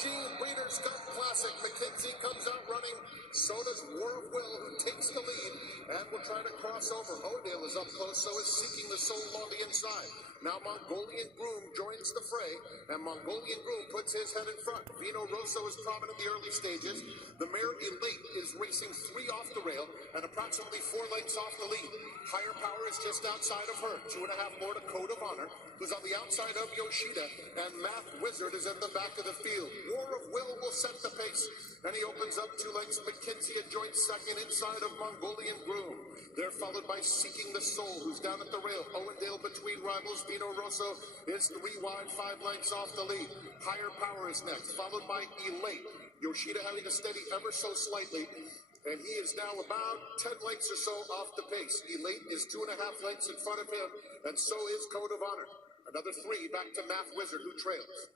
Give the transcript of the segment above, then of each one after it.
Longines Breeders' Cup Classic. McKenzie comes out running. So does War of Will, who takes the lead and will try to cross over. Odale is up close, so is Seeking the Soul on the inside. Now Mongolian Groom joins the fray, and Mongolian Groom puts his head in front. Vino Rosso is prominent in the early stages. The mare Elate is racing 3 off the rail and approximately 4 lengths off the lead. Higher Power is just outside of her. 2.5 more to Code of Honor, who's on the outside of Yoshida, and Math Wizard is at the back of the field. War of Will set the pace, and he opens up 2 lengths. McKenzie a joint second inside of Mongolian Groom. They're followed by Seeking the Soul, who's down at the rail. Owendale between rivals. Vino Rosso is 3 wide, 5 lengths off the lead. Higher Power is next, followed by Elate. Yoshida having to steady ever so slightly, and he is now about 10 lengths or so off the pace. Elate is 2.5 lengths in front of him, and so is Code of Honor. Another 3 back to Math Wizard, who trails.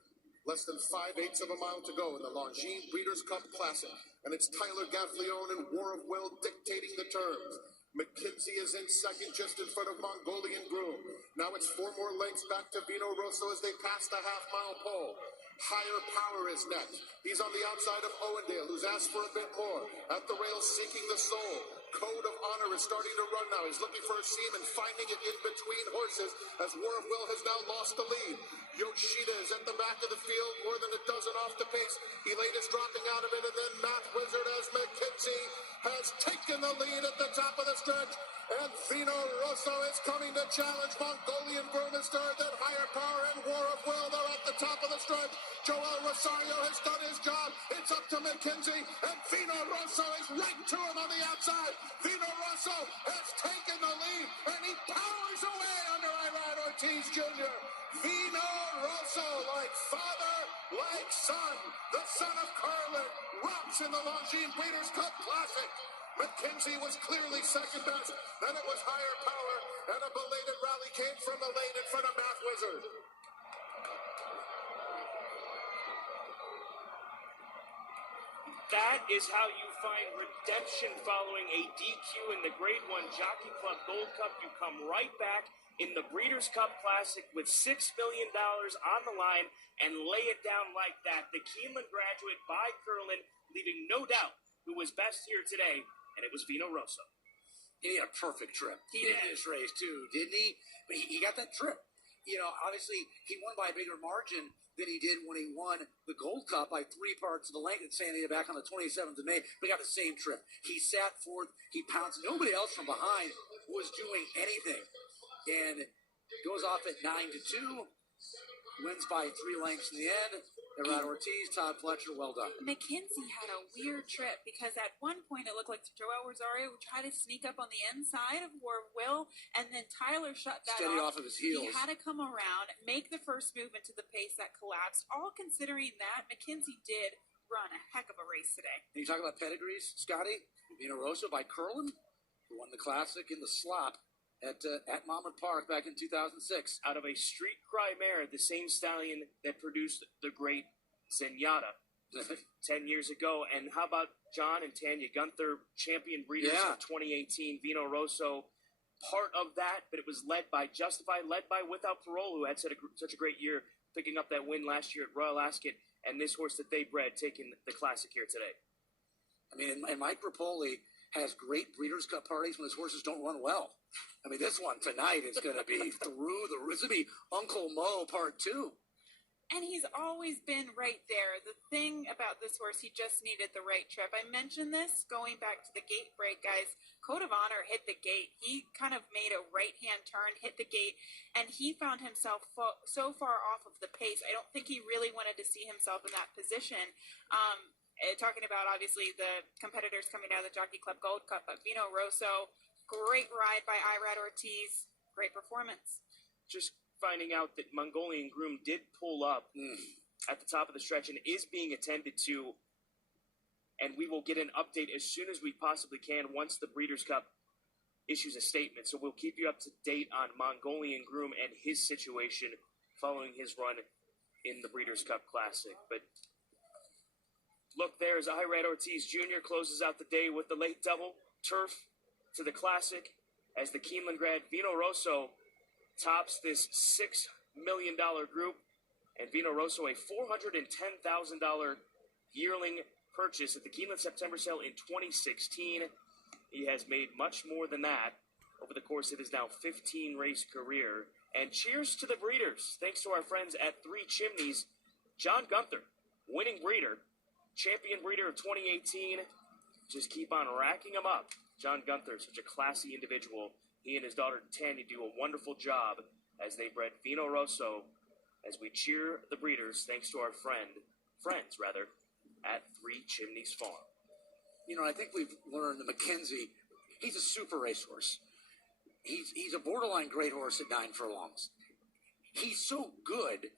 Less than 5/8 of a mile to go in the Longines Breeders' Cup Classic, and it's Tyler Gaffleone and War of Will dictating the terms. McKenzie is in second, just in front of Mongolian Groom. Now it's 4 more lengths back to Vino Rosso as they pass the half-mile pole. Higher Power is next. He's on the outside of Owendale, who's asked for a bit more. At the rail, Seeking the Soul. Code of Honor is starting to run now. He's looking for a seam and finding it in between horses as War of Will has now lost the lead. Yoshida is at the back of the field, more than a dozen off the pace. Elate is dropping out of it, and then Math Wizard as McKenzie has taken the lead at the top of the stretch. And Vino Rosso is coming to challenge. Mongolian Groom is third, then Higher Power and War of Will. They're at the top of the stretch. Joel Rosario has done his job. It's up to McKenzie, and Vino Rosso is right to him on the outside. Vino Rosso has taken the lead, and he powers away under Irad Ortiz Jr. Vino Rosso, like father, like son, the son of Carlin, rocks in the Longines Breeders' Cup Classic. McKenzie was clearly second best, then it was Higher Power, and a belated rally came from the lane in front of Math Wizard. That is how you find redemption following a DQ in the Grade 1 Jockey Club Gold Cup. You come right back in the Breeders' Cup Classic with $6 million on the line and lay it down like that. The Keeneland graduate by Curlin, leaving no doubt who was best here today, and it was Vino Rosso. He had a perfect trip. He did this race, too, didn't he? But he got that trip. You know, obviously, he won by a bigger margin than he did when he won the Gold Cup by 3 parts of the length at San Diego back on the 27th of May. But he got the same trip. He sat forth. He pounced. Nobody else from behind was doing anything. And goes off at 9-2. Wins by 3 lengths in the end. Irad Ortiz, Todd Fletcher, well done. McKenzie had a weird trip because at one point it looked like Joel Rosario would try to sneak up on the inside of War of Will, and then Tyler shut that Steady off of his heels. He had to come around, make the first move into the pace that collapsed. All considering that, McKenzie did run a heck of a race today. And you talk about pedigrees, Scotty? Vino Rosso by Curlin, who won the Classic in the slop at Monmouth Park back in 2006. Out of a street cry mare, the same stallion that produced the great Zenyatta 10 years ago. And how about John and Tanya Gunther, champion breeders of 2018, Vino Rosso, part of that, but it was led by Justified, led by Without Parole, who had such a great year, picking up that win last year at Royal Ascot, and this horse that they bred taking the Classic here today. I mean, and Mike Rapoli has great Breeders' Cup parties when his horses don't run well. I mean, this one tonight is going to be it's going to be Uncle Mo Part 2. And he's always been right there. The thing about this horse, he just needed the right trip. I mentioned this going back to the gate break, guys. Code of Honor hit the gate. He kind of made a right-hand turn, hit the gate, and he found himself so far off of the pace. I don't think he really wanted to see himself in that position. Talking about, obviously, the competitors coming out of the Jockey Club Gold Cup, but Vino Rosso, great ride by Irad Ortiz, great performance. Just finding out that Mongolian Groom did pull up at the top of the stretch and is being attended to, and we will get an update as soon as we possibly can once the Breeders' Cup issues a statement. So we'll keep you up to date on Mongolian Groom and his situation following his run in the Breeders' Cup Classic. But look, there's Irad Ortiz Jr. closes out the day with the late double turf to the Classic as the Keeneland grad Vino Rosso tops this $6 million group. And Vino Rosso, a $410,000 yearling purchase at the Keeneland September sale in 2016. He has made much more than that over the course of his now 15-race career. And cheers to the breeders. Thanks to our friends at Three Chimneys. John Gunther, winning breeder, champion breeder of 2018. Just keep on racking them up. John Gunther, such a classy individual. He and his daughter Tanya do a wonderful job as they bred Vino Rosso. As we cheer the breeders, thanks to our friends, at Three Chimneys Farm. You know, I think we've learned that McKenzie, he's a super racehorse. He's a borderline great horse at 9 furlongs. He's so good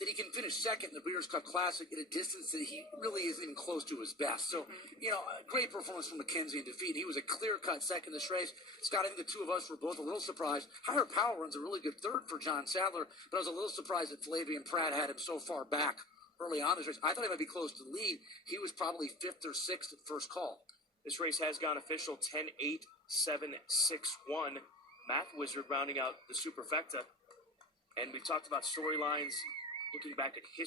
that he can finish second in the Breeders' Cup Classic at a distance that he really isn't even close to his best. So, you know, a great performance from McKenzie in defeat. He was a clear-cut second in this race. Scott, I think the two of us were both a little surprised. Higher Power runs a really good third for John Sadler, but I was a little surprised that Flavian Pratt had him so far back early on in this race. I thought he might be close to the lead. He was probably 5th or 6th at first call. This race has gone official 10-8, 7-6-1. Math Wizard rounding out the superfecta. And we talked about storylines, looking back at history.